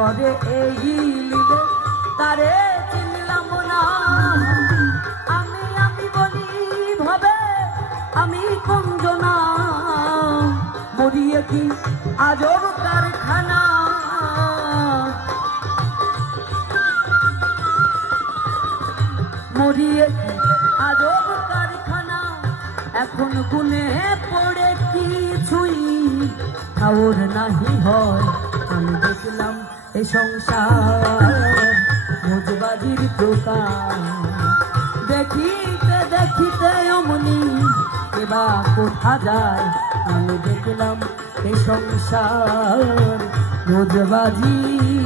করে এই লিলে তারে চিনলাম না। আমি আমি বলি ভাবে আমি কুঞ্জনা, মরিয়ে কি আজব কারখানা। মরিয়ে কি আজব কারখানা, এখন গুনে পড়ে কিছুই খাওর নাহি হয়। আমি দেখলাম এই সংসার ভোজবাজির দোকান, দেখিতে দেখিতে অমনি এবা কোথা যায়। আমি দেখলাম এই সংসার ভোজবাজির